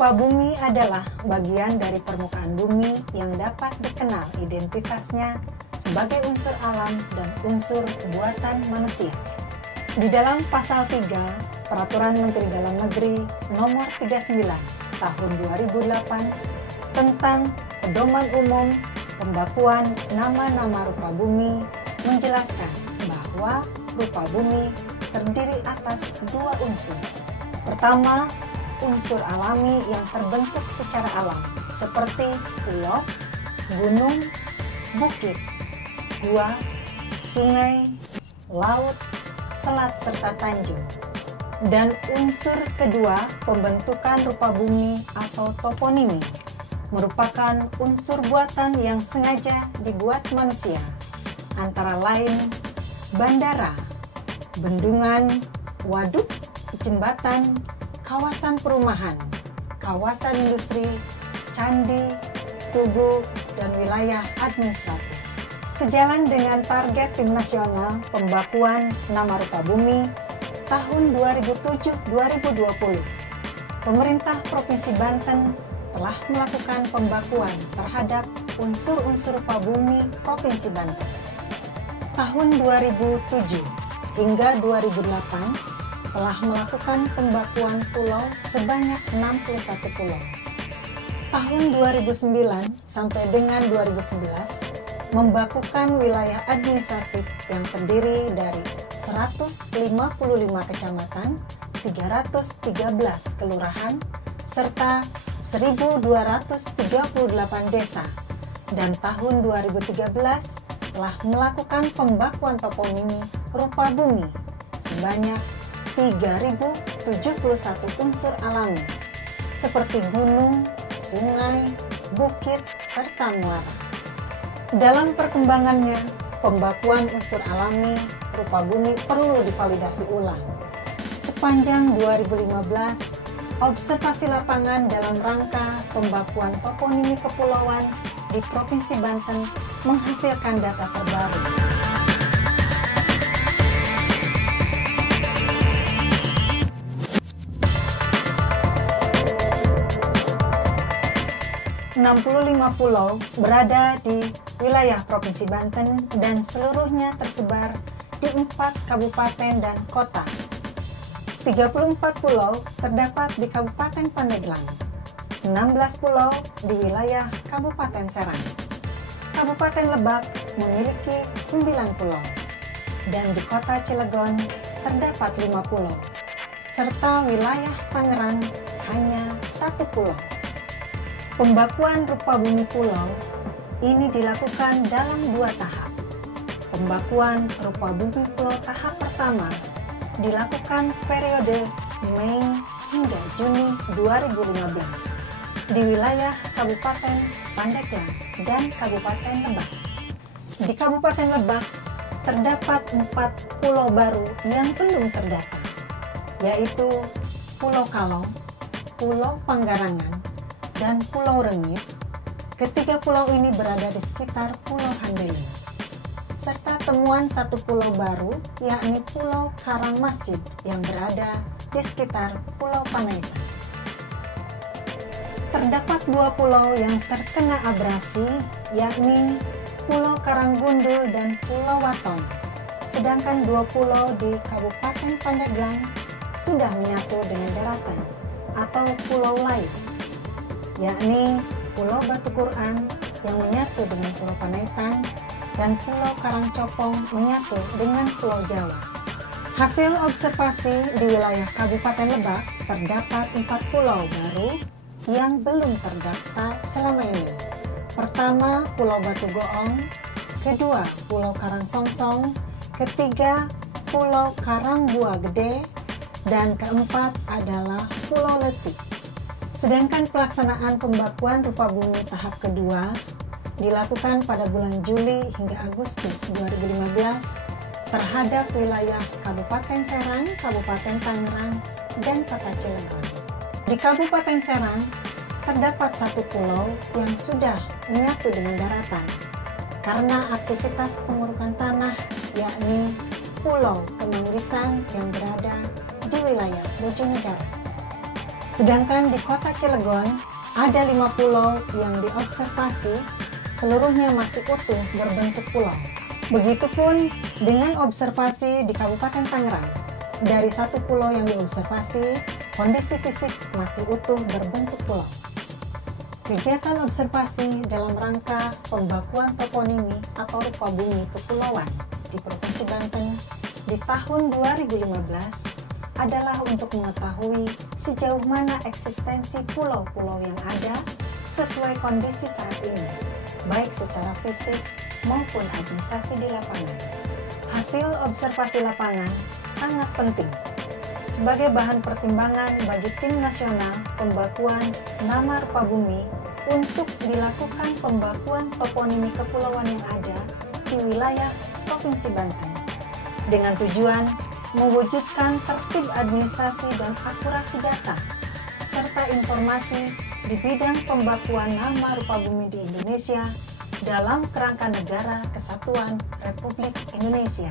Rupa bumi adalah bagian dari permukaan bumi yang dapat dikenal identitasnya sebagai unsur alam dan unsur buatan manusia. Di dalam pasal 3 Peraturan Menteri Dalam Negeri Nomor 39 Tahun 2008 tentang Pedoman Umum Pembakuan Nama-nama rupa bumi menjelaskan bahwa rupa bumi terdiri atas dua unsur. Pertama, unsur alami yang terbentuk secara alam, seperti pulau, gunung, bukit, gua, sungai, laut, selat, serta tanjung. Dan unsur kedua, pembentukan rupa bumi atau toponimi, merupakan unsur buatan yang sengaja dibuat manusia, antara lain bandara, bendungan, waduk, jembatan, kawasan perumahan, kawasan industri, candi, tugu, dan wilayah administratif. Sejalan dengan target Tim Nasional Pembakuan Nama Rupa Bumi tahun 2007-2020, pemerintah Provinsi Banten telah melakukan pembakuan terhadap unsur-unsur rupa bumi Provinsi Banten. Tahun 2007 hingga 2008 telah melakukan pembakuan pulau sebanyak 61 pulau. Tahun 2009 sampai dengan 2011 membakukan wilayah administratif yang terdiri dari 155 kecamatan, 313 kelurahan, serta 1.238 desa. Dan tahun 2013 telah melakukan pembakuan toponimi rupa bumi sebanyak 3.071 unsur alami seperti gunung, sungai, bukit, serta muara. Dalam perkembangannya, pembakuan unsur alami rupa bumi perlu divalidasi ulang. Sepanjang 2015, observasi lapangan dalam rangka pembakuan toponimi kepulauan di Provinsi Banten menghasilkan data terbaru. ...65 pulau berada di wilayah Provinsi Banten dan seluruhnya tersebar di 4 kabupaten dan kota. 34 pulau terdapat di Kabupaten Pandeglang, 16 pulau di wilayah Kabupaten Serang. Kabupaten Lebak memiliki 9 pulau, dan di kota Cilegon terdapat 5 pulau, serta wilayah Tangerang hanya 1 pulau. Pembakuan rupa bumi pulau ini dilakukan dalam 2 tahap. Pembakuan rupa bumi pulau tahap pertama dilakukan periode Mei hingga Juni 2015 di wilayah Kabupaten Pandeglang dan Kabupaten Lebak. Di Kabupaten Lebak terdapat 4 pulau baru yang belum terdata, yaitu Pulau Kalong, Pulau Panggarangan, dan Pulau Rengit. Ketiga pulau ini berada di sekitar Pulau Handeleng, serta temuan 1 pulau baru, yakni Pulau Karangmasjid yang berada di sekitar Pulau Panaitan. Terdapat 2 pulau yang terkena abrasi, yakni Pulau Karanggundul dan Pulau Waton, sedangkan 2 pulau di Kabupaten Pandeglang sudah menyatu dengan daratan atau pulau lain, yakni Pulau Batu Quran yang menyatu dengan Pulau Panaitan dan Pulau Karangcopong menyatu dengan Pulau Jawa. Hasil observasi di wilayah Kabupaten Lebak terdapat 4 pulau baru yang belum terdaftar selama ini. Pertama, Pulau Batu Goong, kedua, Pulau Karangsongsong, ketiga, Pulau Karangbua Gede, dan keempat adalah Pulau Letik. Sedangkan pelaksanaan pembakuan rupa bumi tahap kedua dilakukan pada bulan Juli hingga Agustus 2015 terhadap wilayah Kabupaten Serang, Kabupaten Tangerang, dan Kota Cilegon. Di Kabupaten Serang terdapat 1 pulau yang sudah menyatu dengan daratan karena aktivitas pengurukan tanah, yakni Pulau Kemanggisan yang berada di wilayah Bojonegara. Sedangkan di kota Cilegon ada 5 pulau yang diobservasi, seluruhnya masih utuh berbentuk pulau. Begitupun dengan observasi di Kabupaten Tangerang. Dari 1 pulau yang diobservasi, kondisi fisik masih utuh berbentuk pulau. Kegiatan observasi dalam rangka pembakuan toponimi atau rupa bumi kepulauan di Provinsi Banten di tahun 2015 adalah untuk mengetahui sejauh mana eksistensi pulau-pulau yang ada sesuai kondisi saat ini, baik secara fisik maupun administrasi di lapangan. Hasil observasi lapangan sangat penting sebagai bahan pertimbangan bagi tim nasional pembakuan nama rupa bumi untuk dilakukan pembakuan toponimi kepulauan yang ada di wilayah Provinsi Banten dengan tujuan mewujudkan tertib administrasi dan akurasi data serta informasi di bidang pembakuan nama rupa bumi di Indonesia dalam kerangka negara kesatuan Republik Indonesia.